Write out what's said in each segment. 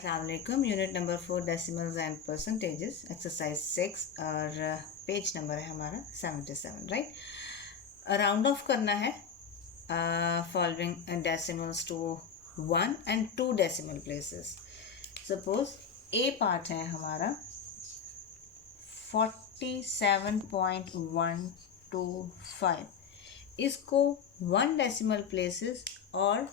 अस्सलाम वालेकुम। Unit number 4 decimals and percentages exercise 6 और पेज नंबर है हमारा 77, राइट। राउंड ऑफ करना है following decimals to 1 and 2 decimal places. Suppose A part है हमारा 47.125, इसको 1 डेसिमल प्लेसेस और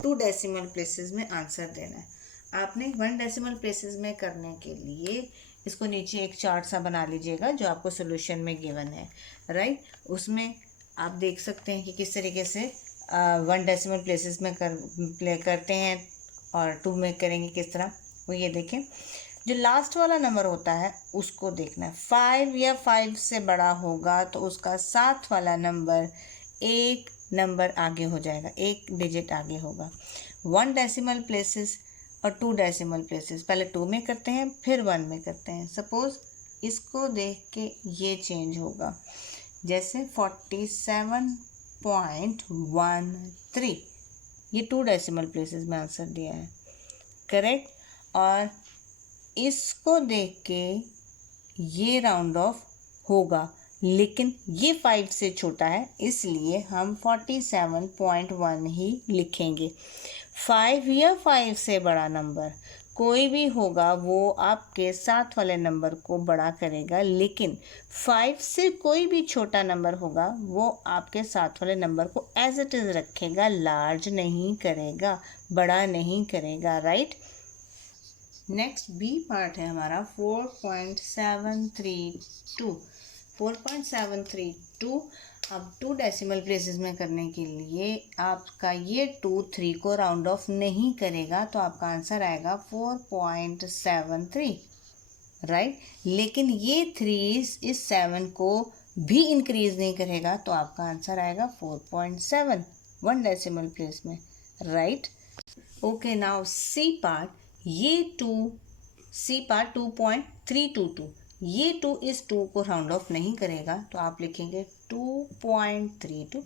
2 डेसिमल प्लेसेस में आंसर देना है। आपने 1 डेसिमल प्लेसेस में करने के लिए इसको नीचे एक चार्ट सा बना लीजिएगा जो आपको सोल्यूशन में गिवन है, राइट। उसमें आप देख सकते हैं कि किस तरीके से 1 डेसिमल प्लेसेस में करते हैं और 2 में करेंगे किस तरह। वो ये देखें, जो लास्ट वाला नंबर होता है उसको देखना है। 5 या 5 से बड़ा होगा तो उसका साथ वाला नंबर एक नंबर आगे हो जाएगा, एक डिजिट आगे होगा। 1 डेसिमल प्लेसेस और 2 डेसिमल प्लेसेस, पहले 2 में करते हैं फिर 1 में करते हैं। सपोज इसको देख के ये चेंज होगा, जैसे 47.13, ये 2 डेसिमल प्लेसेस में आंसर दिया है, करेक्ट। और इसको देख के ये राउंड ऑफ होगा, लेकिन ये 5 से छोटा है इसलिए हम 47.1 ही लिखेंगे। 5 या 5 से बड़ा नंबर कोई भी होगा वो आपके साथ वाले नंबर को बड़ा करेगा, लेकिन 5 से कोई भी छोटा नंबर होगा वो आपके साथ वाले नंबर को एज इट इज़ रखेगा, लार्ज नहीं करेगा, बड़ा नहीं करेगा, राइट। नेक्स्ट बी पार्ट है हमारा 4.732। अब 2 डेसिमल प्लेसेस में करने के लिए आपका ये 2 3 को राउंड ऑफ नहीं करेगा तो आपका आंसर आएगा 4.73, राइट। लेकिन ये 3 इस 7 को भी इंक्रीज नहीं करेगा तो आपका आंसर आएगा 4.7, 1 डेसिमल प्लेस में, right. Okay, now C part, ये 2.322, ये 2 इस 2 को राउंड ऑफ नहीं करेगा तो आप लिखेंगे 2.32,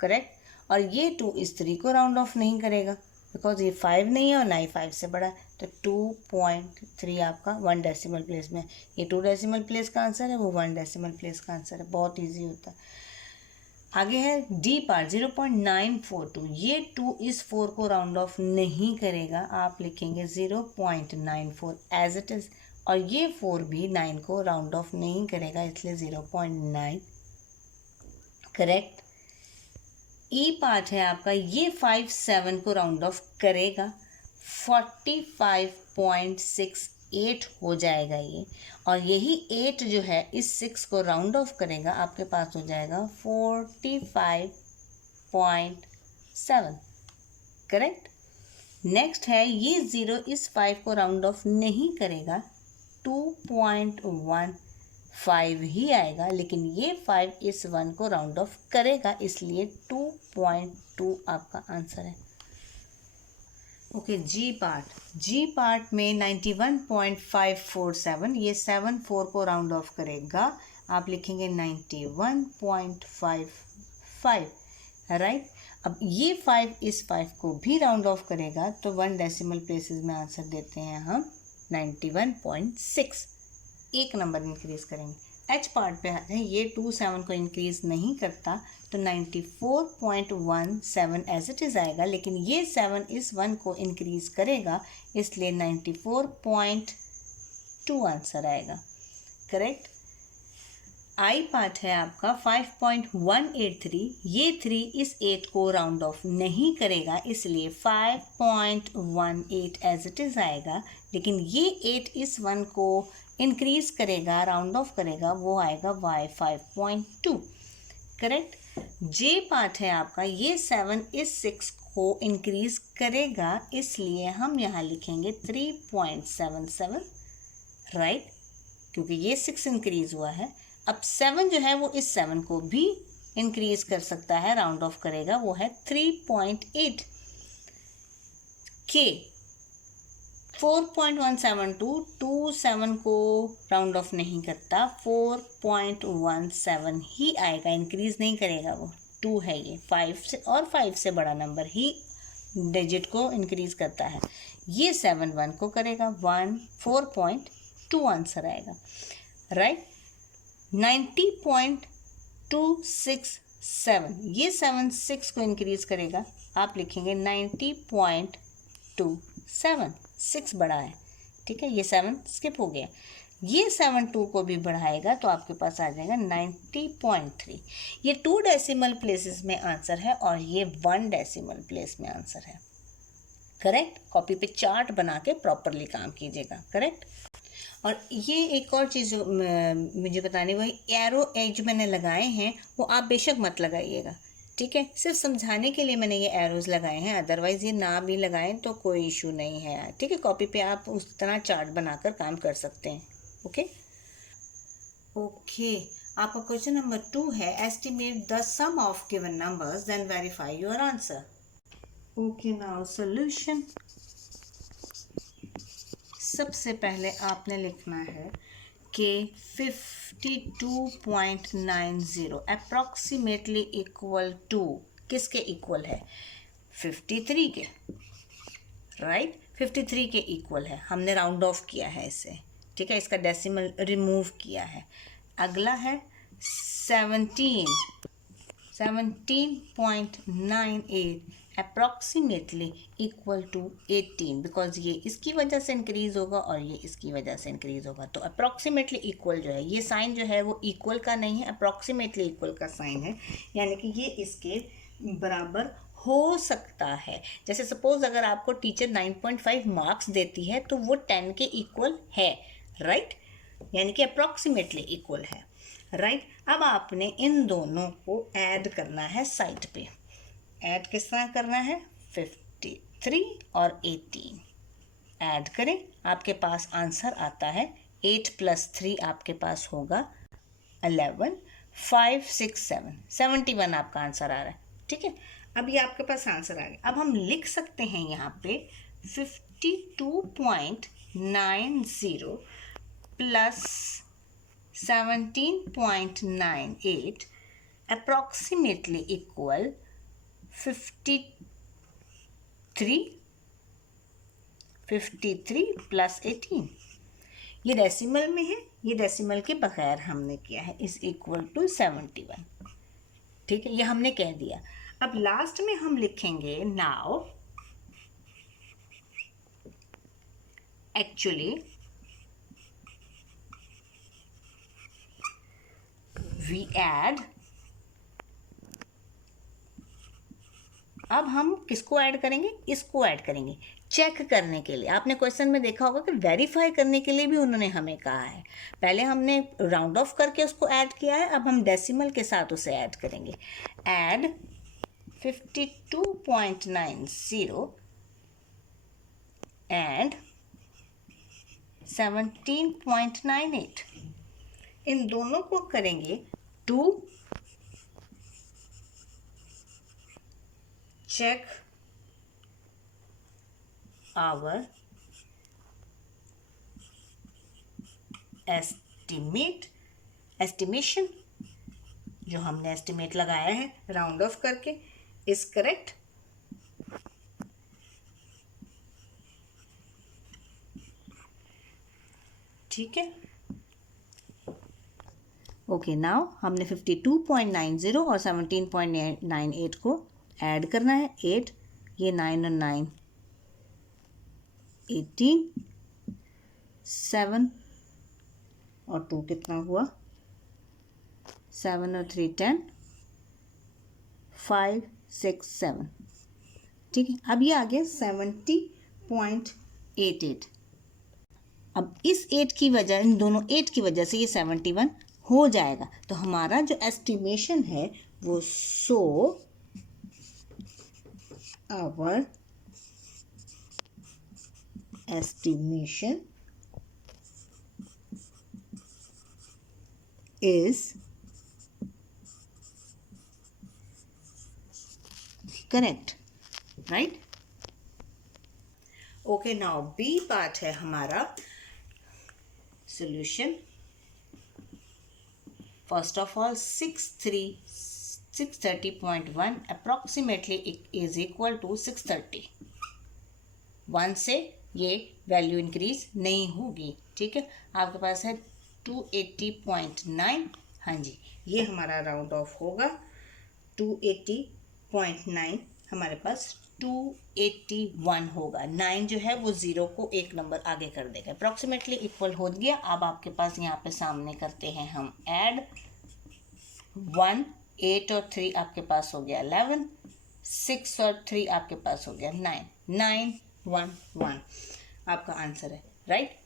करेक्ट। और ये 2 इस 3 को राउंड ऑफ नहीं करेगा बिकॉज ये 5 नहीं है और ना ही 5 से बड़ा है, तो 2.3 आपका 1 डेसिमल प्लेस में। ये 2 डेसिमल प्लेस का आंसर है, वो 1 डेसिमल प्लेस का आंसर है, बहुत ईजी होता है। आगे है डी पार्ट 0.942, ये 2 इस 4 को राउंड ऑफ नहीं करेगा, आप लिखेंगे 0.94 एज इट इज़। और ये 4 भी 9 को राउंड ऑफ नहीं करेगा इसलिए 0.9, करेक्ट। ई पार्ट है आपका, ये 5 7 को राउंड ऑफ करेगा, 45.68 हो जाएगा ये, और यही 8 जो है इस 6 को राउंड ऑफ करेगा, आपके पास हो जाएगा 45.7, करेक्ट। नेक्स्ट है ये 0 इस 5 को राउंड ऑफ नहीं करेगा, 2.15 ही आएगा, लेकिन ये 5 इस 1 को राउंड ऑफ करेगा इसलिए 2.2 आपका आंसर है। ओके, जी पार्ट में 91.547, ये 7 4 को राउंड ऑफ करेगा, आप लिखेंगे 91.55, राइट। अब ये 5 इस 5 को भी राउंड ऑफ करेगा तो 1 डेसिमल प्लेसेस में आंसर देते हैं हम 91.6, एक नंबर इंक्रीज करेंगे। एच पार्ट पे आते हैं, ये 2 7 को इंक्रीज नहीं करता तो 94.17 एज इट इज़ आएगा, लेकिन ये 7 इस 1 को इंक्रीज करेगा इसलिए 94.2 आंसर आएगा, करेक्ट। आई पार्ट है आपका 5.183, ये 3 इस 8 को राउंड ऑफ नहीं करेगा इसलिए 5.18 एज इट इज़ आएगा, लेकिन ये 8 इस 1 को इंक्रीज करेगा, राउंड ऑफ करेगा, वो आएगा y 5.2, करेक्ट। जे पार्ट है आपका, ये 7 इस 6 को इंक्रीज करेगा इसलिए हम यहाँ लिखेंगे 3.77, राइट, क्योंकि ये 6 इंक्रीज हुआ है। अब 7 जो है वो इस 7 को भी इंक्रीज कर सकता है, राउंड ऑफ करेगा, वो है 3.8। के 4.172, 2 7 को राउंड ऑफ नहीं करता, 4.17 ही आएगा, इंक्रीज नहीं करेगा, वो 2 है, ये 5 से और 5 से बड़ा नंबर ही डिजिट को इंक्रीज करता है। ये 7 1 को करेगा, 4.2 आंसर आएगा, राइट। 90.267, ये 7 6 को इंक्रीज करेगा, आप लिखेंगे 90.27, 6 बड़ा है, ठीक है, ये 7 स्किप हो गया। ये 7 2 को भी बढ़ाएगा तो आपके पास आ जाएगा 90.3। ये 2 डेसिमल प्लेसेस में आंसर है और ये 1 डेसिमल प्लेस में आंसर है, करेक्ट। कॉपी पे चार्ट बना के प्रॉपरली काम कीजिएगा, करेक्ट। और ये एक और चीज़ मुझे बतानी, वही एरो एज मैंने लगाए हैं वो आप बेशक मत लगाइएगा, ठीक है, सिर्फ समझाने के लिए मैंने ये एरोज़ लगाए हैं, अदरवाइज़ ये ना भी लगाएं तो कोई इशू नहीं है, ठीक है। कॉपी पे आप उस तरह चार्ट बनाकर काम कर सकते हैं, ओके। आपका क्वेश्चन नंबर 2 है, estimate the sum of given numbers then verify your answer. Okay, now solution. सबसे पहले आपने लिखना है कि 52.90 अप्रॉक्सीमेटली इक्वल टू, किसके इक्वल है, 53 के, राइट। 53 के इक्वल है, हमने राउंड ऑफ किया है इसे, ठीक है, इसका डेसिमल रिमूव किया है। अगला है 17.98 अप्रॉक्सीमेटली इक्वल टू 18, बिकॉज ये इसकी वजह से इंक्रीज होगा और ये इसकी वजह से इंक्रीज होगा, तो अप्रॉक्सीमेटली इक्वल जो है, ये साइन जो है वो इक्वल का नहीं है, अप्रॉक्सीमेटली इक्वल का साइन है, यानी कि ये इसके बराबर हो सकता है। जैसे सपोज अगर आपको टीचर 9.5 मार्क्स देती है तो वो 10 के इक्वल है, राइट, यानी कि अप्रॉक्सीमेटली इक्वल है, राइट। अब आपने इन दोनों को ऐड करना है साइड पे। ऐड किस तरह करना है, 53 और 18 ऐड करें, आपके पास आंसर आता है 8 + 3 आपके पास होगा 11, 5 6 7 71 आपका आंसर आ रहा है, ठीक है। अब ये आपके पास आंसर आ गया। अब हम लिख सकते हैं यहाँ पे 52.90 प्लस 17.98 अप्रॉक्सीमेटली इक्वल 53 प्लस 18। ये डेसिमल में है, ये डेसिमल के बगैर हमने किया है, इज इक्वल टू 71, ठीक है, ये हमने कह दिया। अब लास्ट में हम लिखेंगे नाउ एक्चुअली वी ऐड, अब हम किसको ऐड करेंगे, इसको ऐड करेंगे चेक करने के लिए। आपने क्वेश्चन में देखा होगा कि वेरीफाई करने के लिए भी उन्होंने हमें कहा है। पहले हमने राउंड ऑफ करके उसको ऐड किया है, अब हम डेसिमल के साथ उसे ऐड करेंगे। ऐड 52.90 एंड 17.98, इन दोनों को करेंगे टू check our estimation, जो हमने एस्टिमेट लगाया है राउंड ऑफ करके, इज करेक्ट। ठीक है, ओके। नाउ हमने 52.90 और 17.98 को ऐड करना है, 8, ये 9 और 9 18, 7 और 2 कितना हुआ, 7 और 3 10, 5 6 7, ठीक है। अब ये आ गया 70.88। अब इस 8 की वजह, इन दोनों 8 की वजह से ये 71 हो जाएगा, तो हमारा जो एस्टिमेशन है वो our estimation is correct, right? Okay, now B part है हमारा solution. First of all, 630.1 approximately is equal to 630. 1 से ये वैल्यू इंक्रीज नहीं होगी। ठीक है, आपके पास है 280.9। हाँ जी, ये हमारा राउंड ऑफ होगा 280.9, हमारे पास 281 होगा। 9 जो है वो 0 को एक नंबर आगे कर देगा, अप्रॉक्सीमेटली इक्वल हो गया। अब आपके पास यहाँ पे सामने करते हैं हम ऐड, 1 8 और 3 आपके पास हो गया 11, 6 और 3 आपके पास हो गया 9, 9 1 1 आपका आंसर है, राइट।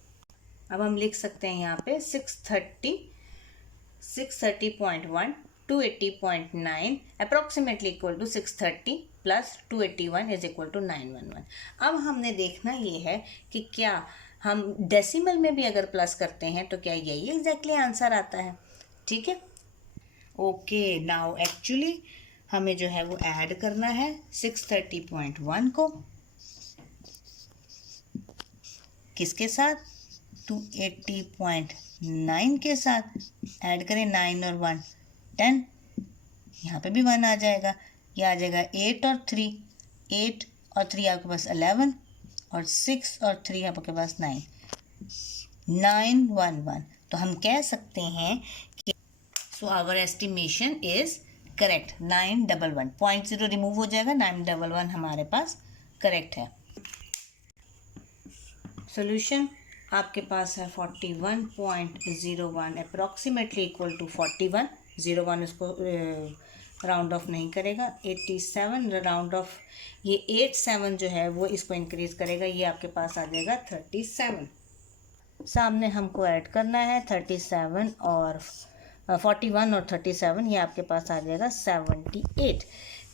अब हम लिख सकते हैं यहाँ पे 630.1 280.9 approximately equal to 630 plus 281 is equal to 911। अब हमने देखना ये है कि क्या हम डेसिमल में भी अगर प्लस करते हैं तो क्या यही एग्जैक्टली आंसर आता है। ठीक है, ओके, नाउ एक्चुअली हमें जो है वो ऐड करना है 630.1 को किसके साथ, 280.9 के साथ। ऐड करें 9 और 1 10, यहाँ पे भी 1 आ जाएगा, ये आ जाएगा 8 और 3, 8 और 3 आपके पास 11 और 6 और 3 आपके पास 9, 911। तो हम कह सकते हैं कि so our estimation is correct, 911, 0.0 remove हो जाएगा, 911 हमारे पास करेक्ट है। सोल्यूशन आपके पास है 41.01 अप्रॉक्सीमेटली इक्वल टू 41, 01 उसको राउंड ऑफ नहीं करेगा, 87 राउंड ऑफ, ये 87 जो है वो इसको इंक्रीज करेगा, ये आपके पास आ जाएगा 37। सामने हमको ऐड करना है 37 और 41 और 37, ये आपके पास आ जाएगा 78।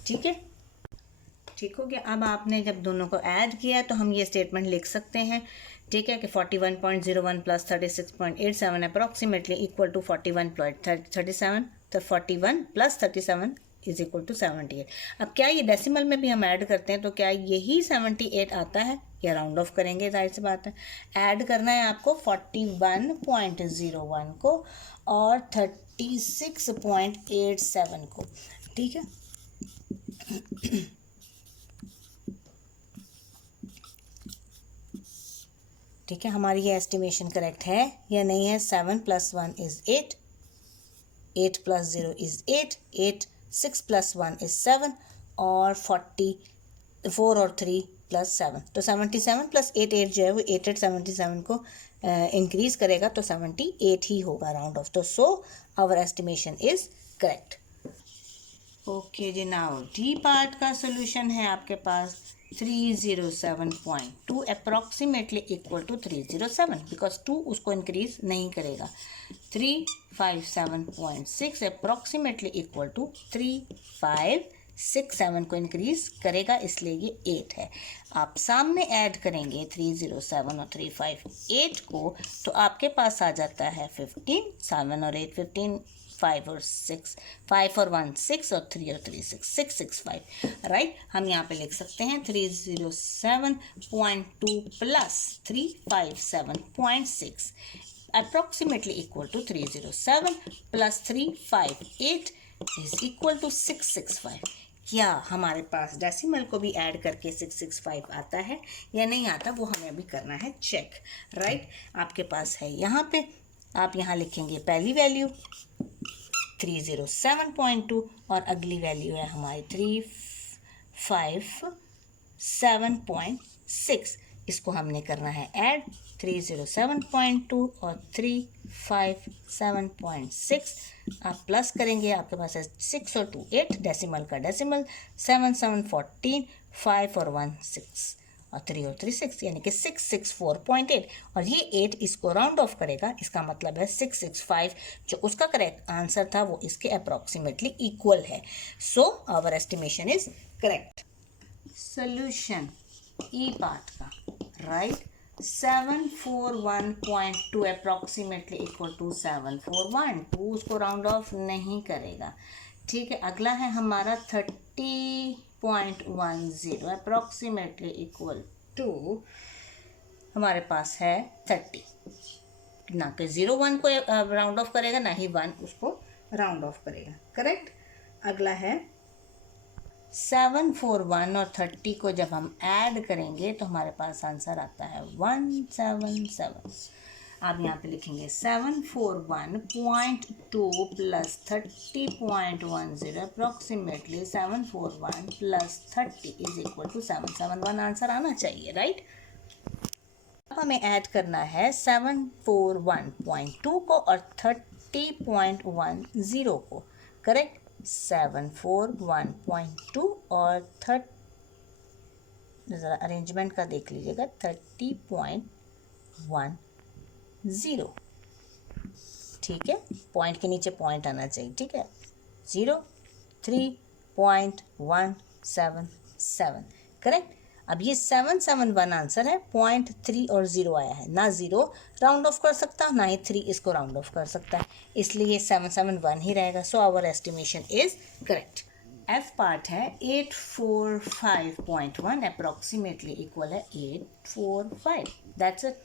ठीक है, ठीक हो गया। अब आपने जब दोनों को ऐड किया तो हम ये स्टेटमेंट लिख सकते हैं, ठीक है, कि 41.01 प्लस 36.87 अप्रॉक्सीमेटली इक्वल टू 41.37, तो 41 प्लस 37 इज इक्वल टू 78। अब क्या ये डेसिमल में भी हम ऐड करते हैं तो क्या यही 78 आता है, या राउंड ऑफ करेंगे, जाहिर सी बात है। ऐड करना है आपको 41.01 को और 36.87 को। ठीक है, ठीक है, हमारी ये एस्टिमेशन करेक्ट है या नहीं है। 7 + 1 इज 8, 8 + 0 इज 8, 8 6 + 1 इज 7 और 44 और 3 + 7, तो 77 + 8 8 जो है वो 88 77 को इंक्रीज करेगा, तो 78 ही होगा राउंड ऑफ। तो so our estimation is correct. Okay ji, now D part का सोल्यूशन है आपके पास 307.2 अप्रॉक्सीमेटली इक्वल टू 307, बिकॉज 2 उसको इंक्रीज नहीं करेगा। 357.6 अप्रॉक्सीमेटली इक्वल टू 3567 को इंक्रीज करेगा, इसलिए ये 8 है। आप सामने ऐड करेंगे 307 और 358 को, तो आपके पास आ जाता है 15, 7 और 8 15, 5 और 6, 5 और 1 6 और 3 और 3 6, 665, राइट। हम यहाँ पे लिख सकते हैं 307.2 plus 357.6 approximately equal to 307 plus 358 is equal to 665। क्या हमारे पास डेसिमल को भी ऐड करके 665 आता है या नहीं आता, वो हमें अभी करना है चेक, राइट। आपके पास है यहाँ पे, आप यहाँ लिखेंगे पहली वैल्यू 307.2 और अगली वैल्यू है हमारी 357.6। इसको हमने करना है ऐड, 307.2 और 357.6 आप प्लस करेंगे, आपके पास है 6 और 2 8, डेसिमल का डेसिमल, 7 7 14, 5 और 1 6 और 3 और 3 6, यानी कि 664.8, और ये 8 इसको राउंड ऑफ करेगा, इसका मतलब है 665 जो उसका करेक्ट आंसर था वो इसके अप्रॉक्सीमेटली इक्वल है। So our estimation is correct. Solution E part का, राइट, 741.2 अप्रॉक्सीमेटली इक्वल टू 741, 2 उसको राउंड ऑफ नहीं करेगा। ठीक है, अगला है हमारा 30.10 अप्रॉक्सीमेटली इक्वल टू, हमारे पास है 30, ना कि 0 1 को राउंड ऑफ करेगा, ना ही 1 उसको राउंड ऑफ करेगा, करेक्ट। अगला है 741 और 30 को जब हम ऐड करेंगे तो हमारे पास आंसर आता है 177। आप यहाँ पे लिखेंगे 741.2 plus 30.10 approximately 741 plus 30 is equal to 771 answer आना चाहिए, राइट। अब हमें ऐड करना है 741.2 को और 30.10 को, करेक्ट। 741.2 और 30, ज़रा अरेंजमेंट का देख लीजिएगा, 30.10, ठीक है। पॉइंट के नीचे पॉइंट आना चाहिए, ठीक है। 03.177, करेक्ट। अब ये 771 आंसर है, 0.3 और 0 आया है ना, 0 राउंड ऑफ कर सकता ना ही 3 इसको राउंड ऑफ कर सकता है, इसलिए ये 771 ही रहेगा। So our estimation is correct. F part है 845.1 अप्रॉक्सीमेटली इक्वल है 845, दैट्स इट।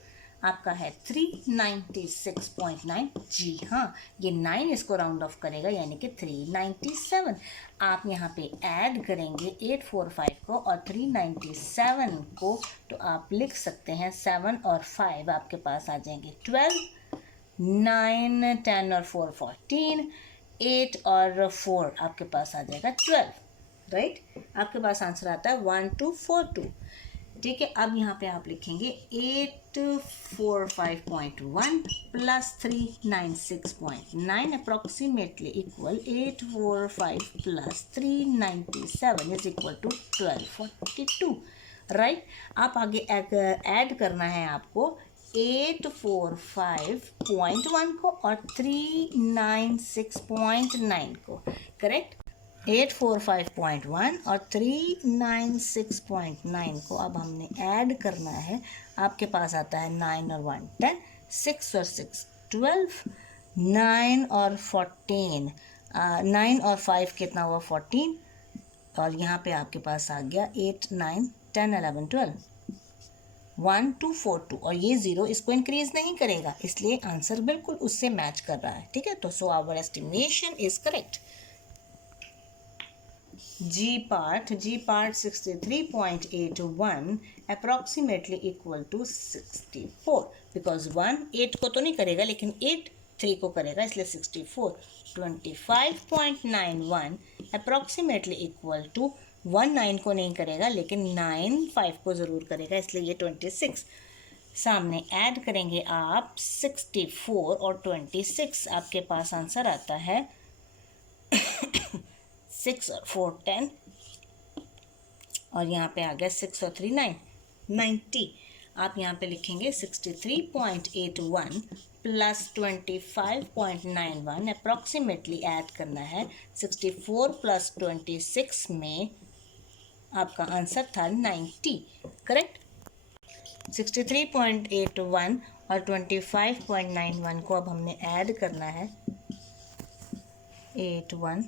आपका है 396.9, जी हाँ, ये 9 इसको राउंड ऑफ करेगा यानी कि 397। आप यहाँ पे ऐड करेंगे 845 को और 397 को, तो आप लिख सकते हैं 7 और 5 आपके पास आ जाएंगे 12, 9, 10 और 4 14, 8 और 4 आपके पास आ जाएगा 12, राइट। आपके पास आंसर आता है 1242, ठीक है। अब यहाँ पे आप लिखेंगे 845.1 plus 396.9 approximately equal 845 plus 397 is equal to 1242, right. आप आगे ऐड करना है आपको 845.1 को और 396.9 को, करेक्ट। 845.1 और 396.9 को अब हमने ऐड करना है, आपके पास आता है 9 और 1 10, 6 और 6 12, 9 और 14, 9 और 5 कितना हुआ 14, और यहाँ पे आपके पास आ गया 8 9 10 11 12, 1242, और ये 0 इसको इंक्रीज नहीं करेगा, इसलिए आंसर बिल्कुल उससे मैच कर रहा है, ठीक है। तो so our estimation is correct. G part 63.81 approximately equal to 64, because 1 8 को तो नहीं करेगा लेकिन 8 3 को करेगा, इसलिए 64। 25.91 approximately equal to 1 9 को नहीं करेगा लेकिन 9 5 को ज़रूर करेगा, इसलिए ये 26। सामने ऐड करेंगे आप 64 और 26, आपके पास आंसर आता है 6 और 4 10, और यहाँ पे आ गया 6 और 3 9 90। आप यहाँ पे लिखेंगे 63.81 प्लस 25.91 अप्रॉक्सीमेटली ऐड करना है 64 प्लस 26 में, आपका आंसर था 90, करेक्ट। 63.81 और 25.91 को अब हमने ऐड करना है 81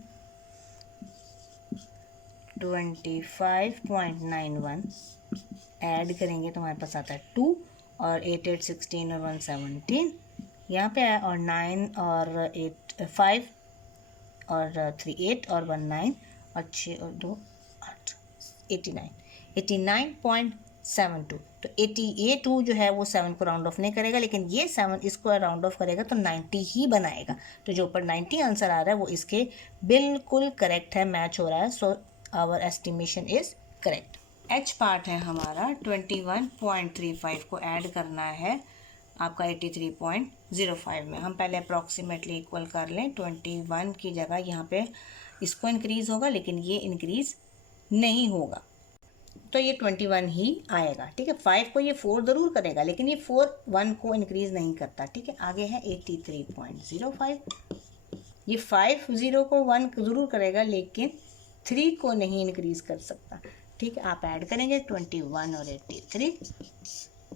25.91 ऐड करेंगे तो हमारे पास आता है 2, और 8 8 16 और 1 17 यहाँ पे है, और 9 और 8 5 और 3 8 और 1 9 और 6 और 2 8 89.72। तो 82 जो है वो 7 को राउंड ऑफ नहीं करेगा, लेकिन ये 7 इसको राउंड ऑफ करेगा तो 90 ही बनाएगा। तो जो ऊपर 90 आंसर आ रहा है वो इसके बिल्कुल करेक्ट है, मैच हो रहा है। So our estimation is correct. H part है हमारा 21.35 को ऐड करना है आपका 83.05 में। हम पहले अप्रॉक्सीमेटली इक्वल कर लें, 21 की जगह यहाँ पे इसको इंक्रीज़ होगा लेकिन ये इंक्रीज़ नहीं होगा, तो ये 21 ही आएगा, ठीक है। 5 को ये 4 ज़रूर करेगा लेकिन ये 4 1 को इंक्रीज़ नहीं करता, ठीक है। आगे है 83.05, ये 5 0 को 1 ज़रूर करेगा लेकिन 3 को नहीं इंक्रीज़ कर सकता, ठीक है। आप ऐड करेंगे 21 और 83,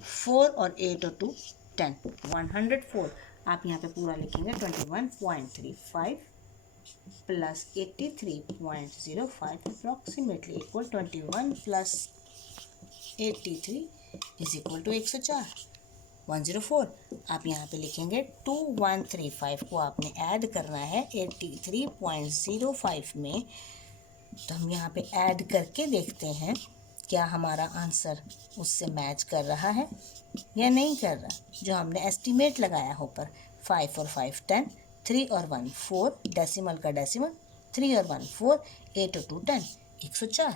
4 और 8 और 2 10, 104। आप यहाँ पे पूरा लिखेंगे 21.35 plus 83.05 approximately equal 21 plus 83 is equal to 104, 104। आप यहाँ पे लिखेंगे 2135 को आपने ऐड करना है 83.05 में, तो हम यहाँ पे ऐड करके देखते हैं क्या हमारा आंसर उससे मैच कर रहा है या नहीं कर रहा। जो हमने एस्टिमेट लगाया हो पर 5 और 5 10, 3 और 1 4, डेसिमल का डेसिमल, 3 और 1 4, 8 और 2 10, 104।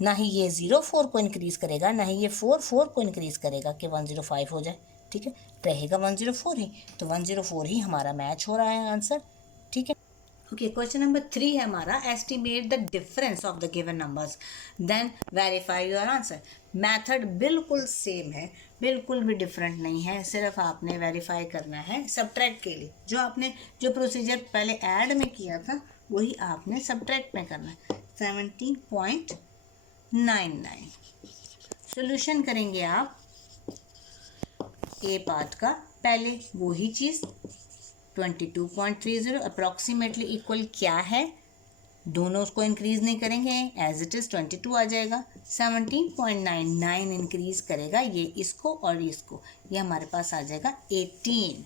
ना ही ये 0 4 को इंक्रीज करेगा, ना ही ये 4 4 को इंक्रीज करेगा कि 105 हो जाए। ठीक है, रहेगा 104 ही, तो 104 ही हमारा मैच हो रहा है आंसर। ठीक है, ओके। क्वेश्चन नंबर 3 है हमारा, estimate the difference of the given numbers then verify your answer. Method बिल्कुल सेम है, बिल्कुल भी डिफरेंट नहीं है, सिर्फ आपने वेरीफाई करना है सब्ट्रैक्ट के लिए। जो आपने जो प्रोसीजर पहले ऐड में किया था वही आपने सब्ट्रैक्ट में करना है। 17.99 सोल्यूशन करेंगे आप ए पार्ट का। पहले वही चीज़ 22.30 अप्रॉक्सीमेटली इक्वल क्या है, दोनों उसको इंक्रीज नहीं करेंगे, एज इट इज़ 22 आ जाएगा। 17.99 इंक्रीज करेगा ये इसको और इसको, ये हमारे पास आ जाएगा 18।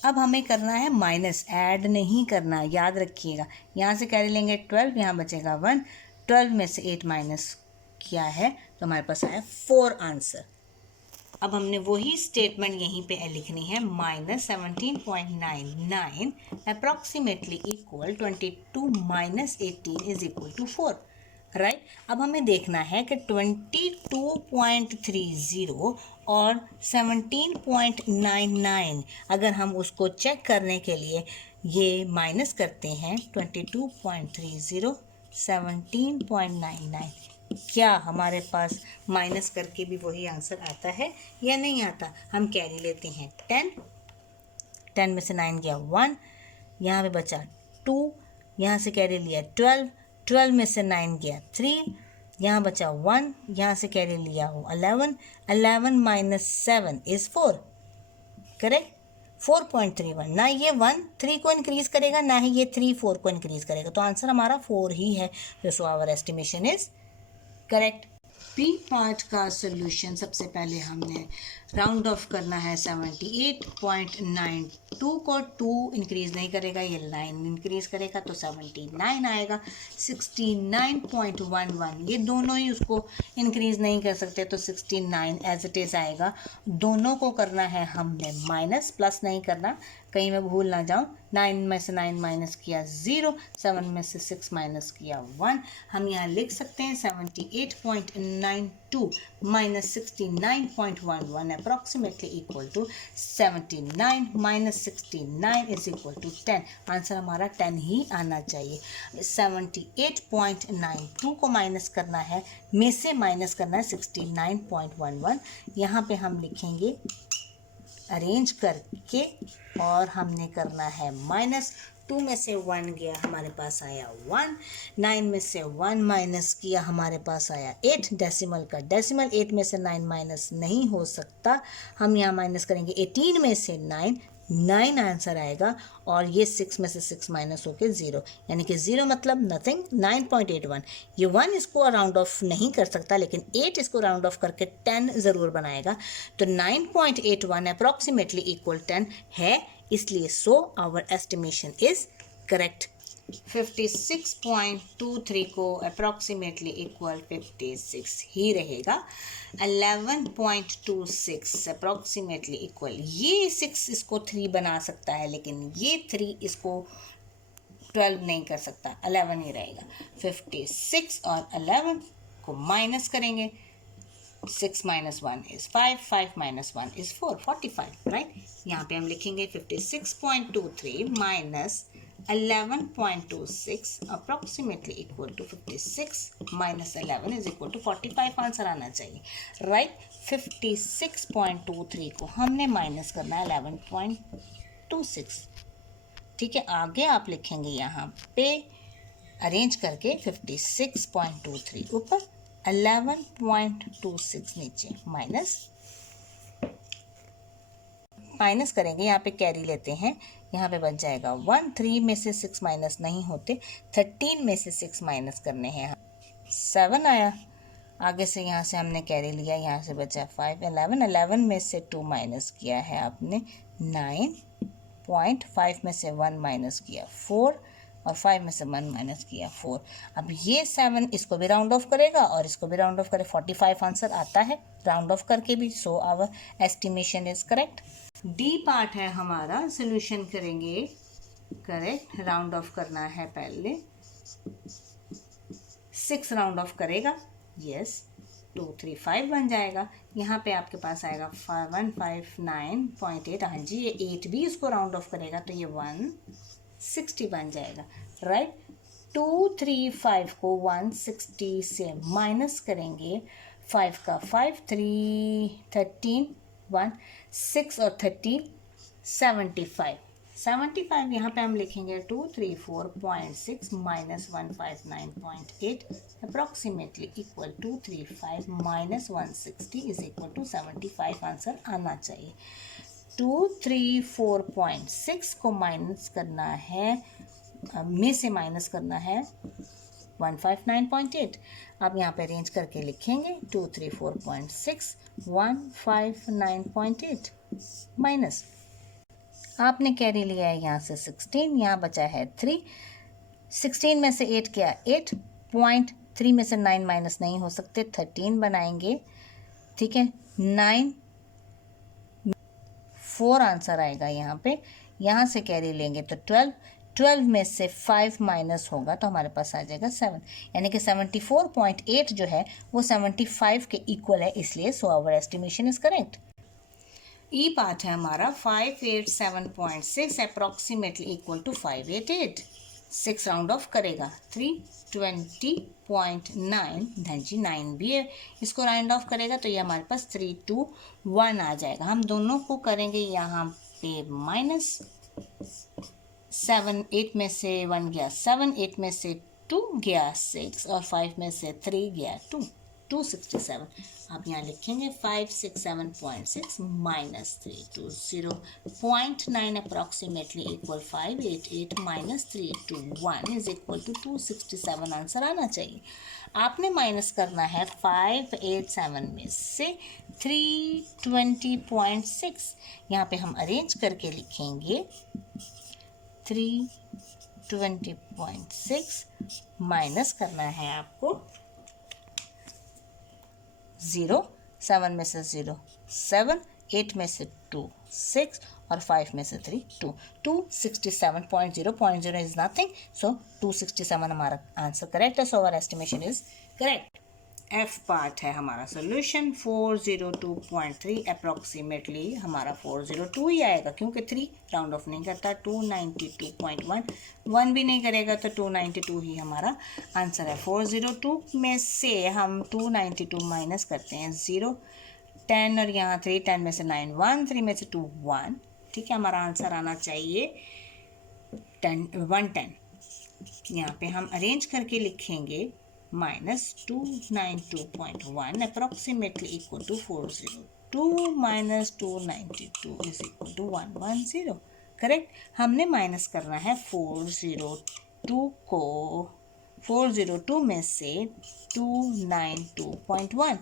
अब हमें करना है माइनस, ऐड नहीं करना, याद रखिएगा। यहाँ से कैरी लेंगे 12, यहाँ बचेगा 1, 12 में से 8 माइनस किया है तो हमारे पास आया 4 आंसर। अब हमने वही स्टेटमेंट यहीं पे लिखनी है, -17.99 approximately equal 22 minus 18 is equal to 4। Right, अब हमें देखना है कि 22.30 और 17.99 अगर हम उसको चेक करने के लिए ये माइनस करते हैं 22.30 17.99, क्या हमारे पास माइनस करके भी वही आंसर आता है या नहीं आता। हम कैरी लेते हैं 10, 10 में से 9 गया 1, यहाँ पे बचा 2, यहाँ से कैरी लिया 12, 12 में से 9 गया 3, यहाँ बचा 1, यहाँ से कैरी लिया हो 11, 11 माइनस 7 इज़ 4। करेक्ट, 4.31। ना ये 1 3 को इंक्रीज करेगा, ना ही ये 3 4 को इंक्रीज करेगा, तो आंसर हमारा 4 ही है। So our estimation is correct. B part का सोल्यूशन सबसे पहले हमने राउंड ऑफ करना है 78.92 को 2 इंक्रीज नहीं करेगा, ये 9 इंक्रीज करेगा तो 79 आएगा। 69.11 ये दोनों ही उसको इंक्रीज नहीं कर सकते तो 69 एज इट इज़ आएगा। दोनों को करना है हमने माइनस, प्लस नहीं करना, कहीं मैं भूल ना जाऊँ। 9 में से 9 माइनस किया 0, 7 में से 6 माइनस किया 1। हम यहाँ लिख सकते हैं 78.92 minus 69.11 approximately equal to 79 minus 69 is equal to 10। Answer हमारा 10 ही आना चाहिए। 78.92 को माइनस करना है, में से माइनस करना है 69.11। यहाँ पे हम लिखेंगे अरेंज करके और हमने करना है माइनस। 2 में से 1 गया, हमारे पास आया 1, 9 में से 1 माइनस किया, हमारे पास आया 8, डेसिमल का डेसिमल, 8 में से 9 माइनस नहीं हो सकता, हम यहाँ माइनस करेंगे 18 में से 9, 9 आंसर आएगा, और ये 6 में से 6 माइनस होके 0, यानी कि 0 मतलब नथिंग। 9.81, ये 1 इसको राउंड ऑफ नहीं कर सकता, लेकिन 8 इसको राउंड ऑफ करके 10 ज़रूर बनाएगा, तो 9.81 अप्रॉक्सीमेटली इक्वल 10 है, इसलिए so our estimation is correct. 56.23 को अप्रॉक्सीमेटली इक्वल 56 ही रहेगा। 11.26 अप्रॉक्सीमेटली इक्वल, ये 6 इसको 3 बना सकता है, लेकिन ये 3 इसको 12 नहीं कर सकता, 11 ही रहेगा। 56 और 11 को माइनस करेंगे, 6 minus 1 is 5, 5 minus 1 is 4, 45, right. यहाँ पे हम लिखेंगे 56.23 minus 11.26 approximately equal to 56 minus 11 is equal to 45 answer आना चाहिए, राइट। 56.23 को हमने माइनस करना है 11.26, ठीक है। आगे आप लिखेंगे यहाँ पे अरेंज करके 56.23 ऊपर, 11.26 नीचे, माइनस करेंगे, यहाँ पे कैरी लेते हैं, यहाँ पे बच जाएगा 1, 3 में से 6 माइनस नहीं होते, 13 में से 6 माइनस करने हैं, 7 आया। आगे से यहाँ से हमने कैरी लिया, यहाँ से बचा 5, 11 में से 2 माइनस किया है आपने 9, 5 में से 1 माइनस किया 4, और 5 में से 1 माइनस किया 4। अब ये 7 इसको भी राउंड ऑफ करेगा और इसको भी राउंड ऑफ करे, 45 आंसर आता है राउंड ऑफ करके भी। So our estimation is correct. D part है हमारा, सोल्यूशन करेंगे करेक्ट। राउंड ऑफ करना है पहले, 6 राउंड ऑफ करेगा, यस 2 3 5 बन जाएगा। यहाँ पे आपके पास आएगा 159.8, हाँ जी ये 8 भी इसको राउंड ऑफ करेगा तो ये 160 बन जाएगा, राइट। 2 3 5 को 160 से माइनस करेंगे, 5 का 5 3 13 1 6 और 30 75 यहाँ पे हम लिखेंगे 234.6 minus 159.8 approximately equal 235 minus 160 is equal to 75 answer आना चाहिए। 234.6 को माइनस करना है, में से माइनस करना है 159.8। अब यहाँ पे अरेंज करके लिखेंगे 234.6 159.8 माइनस, आपने कैरी लिया है यहाँ से 16, यहाँ बचा है 3, 16 में से 8 क्या 8 पॉइंट, 3 में से 9 माइनस नहीं हो सकते, 13 बनाएंगे, ठीक है 9 4 आंसर आएगा यहाँ पे। यहाँ से कैरी लेंगे तो 12, 12 में से 5 माइनस होगा तो हमारे पास आ जाएगा 7, यानी कि 74.8 जो है वो 75 के इक्वल है, इसलिए so our estimation is correct. E part है हमारा 587.6 approximately equal to 588, 6 round off करेगा 320.9, धन जी 9 भी है इसको राउंड ऑफ करेगा तो ये हमारे पास 321 आ जाएगा। हम दोनों को करेंगे यहाँ पे माइनस, 7 8 में से 1 गया 7, 8 में से 2 गया 6 और 5 में से 3 गया 2, 267। आप यहाँ लिखेंगे 567.6 minus 320.9 approximately equal 588 minus 321 is equal to 267 answer आना चाहिए। आपने माइनस करना है 587 में से 320.6, यहाँ पे हम अरेंज करके लिखेंगे 320.6 माइनस करना है आपको 0, 7 में से 0 7, 8 में से 2 6 और 5 में से 3 2, 267.0 इज नथिंग, सो 267 हमारा आंसर करेक्ट है, so our estimation is correct. F part है हमारा सोल्यूशन 402.3 अप्रॉक्सीमेटली हमारा 402 ही आएगा क्योंकि 3 राउंड ऑफ नहीं करता, 292.1 1 भी नहीं करेगा तो 292 ही हमारा आंसर है। 402 में से हम 292 माइनस करते हैं 0 10 और यहाँ 3, 10 में से 9 1, 3 में से 2 1, ठीक है हमारा आंसर आना चाहिए 110। यहाँ पे हम अरेंज करके लिखेंगे minus 292.1 approximately equal to 402 minus 292 is equal to 110, correct. हमने माइनस करना है 402 को, 402 में से 292.1,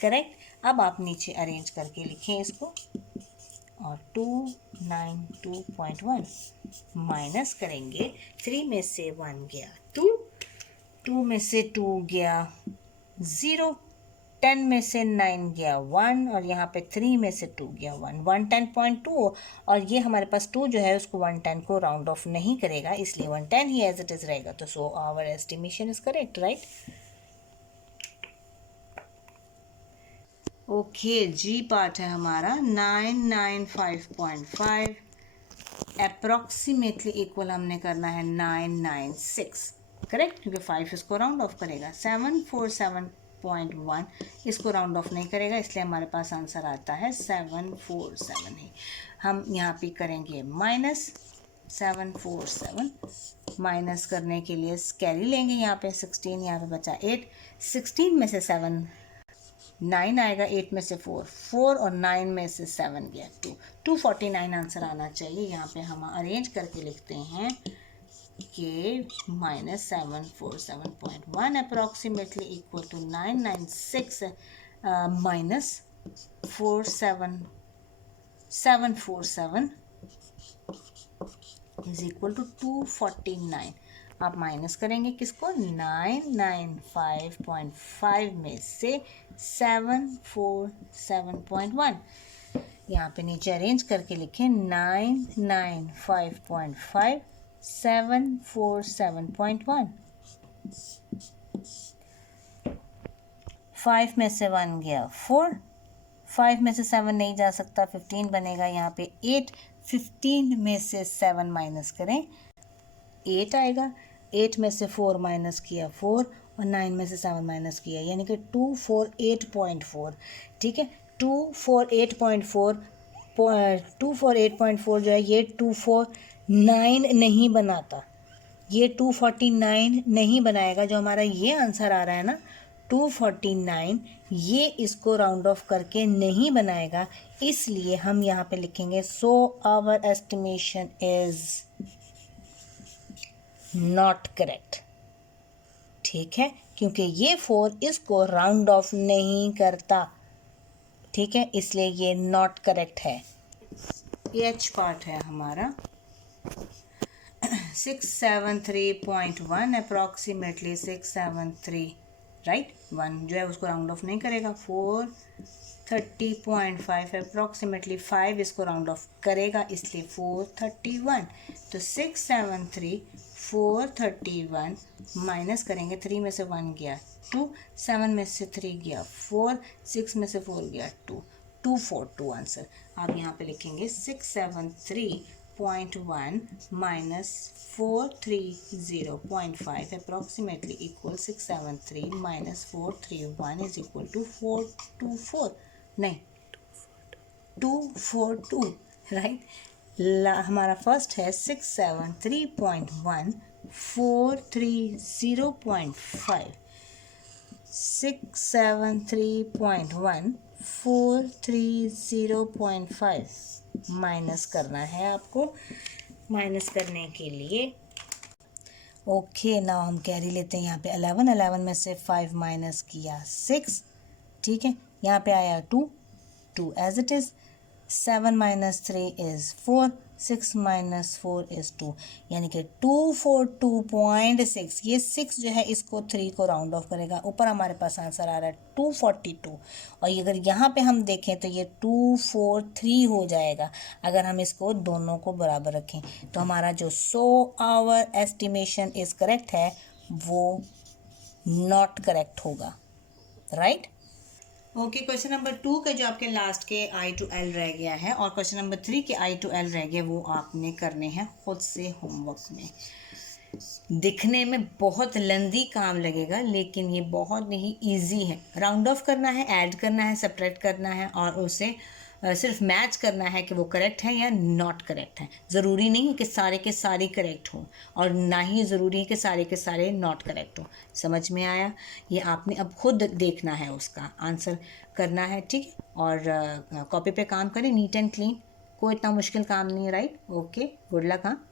करेक्ट। अब आप नीचे अरेंज करके लिखें इसको और 292.1 माइनस करेंगे 3 में से 1 गया 2, 2 में से 2 गया 0, 10 में से 9 गया 1 और यहाँ पे 3 में से 2 गया 1, 110.2 और ये हमारे पास 2 जो है उसको 110 को राउंड ऑफ नहीं करेगा इसलिए 110 ही एज इट इज़ रहेगा, तो so our estimation is correct, right. Okay, G part है हमारा 995.5 अप्रॉक्सीमेटली इक्वल हमने करना है 996, करेक्ट, क्योंकि 5 इसको राउंड ऑफ करेगा, 747.1 इसको राउंड ऑफ नहीं करेगा इसलिए हमारे पास आंसर आता है 747 ही। हम यहाँ पे करेंगे माइनस 747, माइनस करने के लिए कैरी लेंगे यहाँ पे 16, यहाँ पे बचा 8, 16 में से 7 9 आएगा, 8 में से 4 4 और 9 में से 7 गया 2, 249 आंसर आना चाहिए। यहाँ पे हम अरेंज करके लिखते हैं कि minus 747.1 approximately equal to 996 minus 747 is equal to 249। आप माइनस करेंगे किसको, 995.5 में से 747.1। यहाँ पे नीचे अरेंज करके लिखें 995.5 747.1। 5 में से 1 गया 4, 5 में से 7 नहीं जा सकता, 15 बनेगा यहाँ पे 8, 15 में से 7 माइनस करें 8 आएगा, 8 में से 4 माइनस किया 4 और 9 में से 7 माइनस किया, यानी कि 248.4। ठीक है, 248.4 जो है ये 249 नहीं बनाता, ये 249 नहीं बनाएगा। जो हमारा ये आंसर आ रहा है ना 249, ये इसको राउंड ऑफ करके नहीं बनाएगा, इसलिए हम यहाँ पे लिखेंगे so our estimation is not correct. ठीक है, क्योंकि ये 4 इसको राउंड ऑफ नहीं करता। ठीक है, इसलिए ये नॉट करेक्ट है। एच पार्ट है हमारा 673.1 अप्रॉक्सीमेटली 673 राइट, 1 जो है उसको राउंड ऑफ नहीं करेगा। 430.5 अप्रॉक्सीमेटली 5 इसको राउंड ऑफ करेगा, इसलिए 431। तो 673 431 माइनस करेंगे, 3 में से 1 गया 2, 7 में से 3 गया 4, 6 में से 4 गया 2, 242 आंसर। आप यहाँ पे लिखेंगे 673.1 minus 430.5 approximately equal 673 minus 431 is equal to 424, नहीं 242 राइट। हमारा फर्स्ट है 673.1 430.5, 673.1 430.5 माइनस करना है आपको। माइनस करने के लिए ओके नाउ हम कैरी लेते हैं यहाँ पे 11 में से 5 माइनस किया 6। ठीक है, यहाँ पे आया 2 as it is, 7 minus 3 is 4, 6 minus 4 is 2, यानी कि 242.6। ये 6 जो है इसको 3 को राउंड ऑफ करेगा। ऊपर हमारे पास आंसर आ रहा है 242, और अगर यहाँ पे हम देखें तो ये 243 हो जाएगा अगर हम इसको दोनों को बराबर रखें। तो हमारा जो so our estimation is correct है वो नॉट करेक्ट होगा, राइट। ओके, क्वेश्चन नंबर 2 के जो आपके लास्ट के I to L रह गया है और क्वेश्चन नंबर 3 के I to L रह गए, वो आपने करने हैं खुद से होमवर्क में। दिखने में बहुत लेंदी काम लगेगा लेकिन ये बहुत ही इजी है। राउंड ऑफ करना है, ऐड करना है, सब्ट्रैक्ट करना है और उसे सिर्फ मैच करना है कि वो करेक्ट है या नॉट करेक्ट है। ज़रूरी नहीं है कि सारे के सारे करेक्ट हों और ना ही ज़रूरी है कि सारे के सारे नॉट करेक्ट हों। समझ में आया? ये आपने अब खुद देखना है, उसका आंसर करना है। ठीक है, और कॉपी पे काम करें नीट एंड क्लीन, कोई इतना मुश्किल काम नहीं है, राइट। Okay, good luck. हाँ।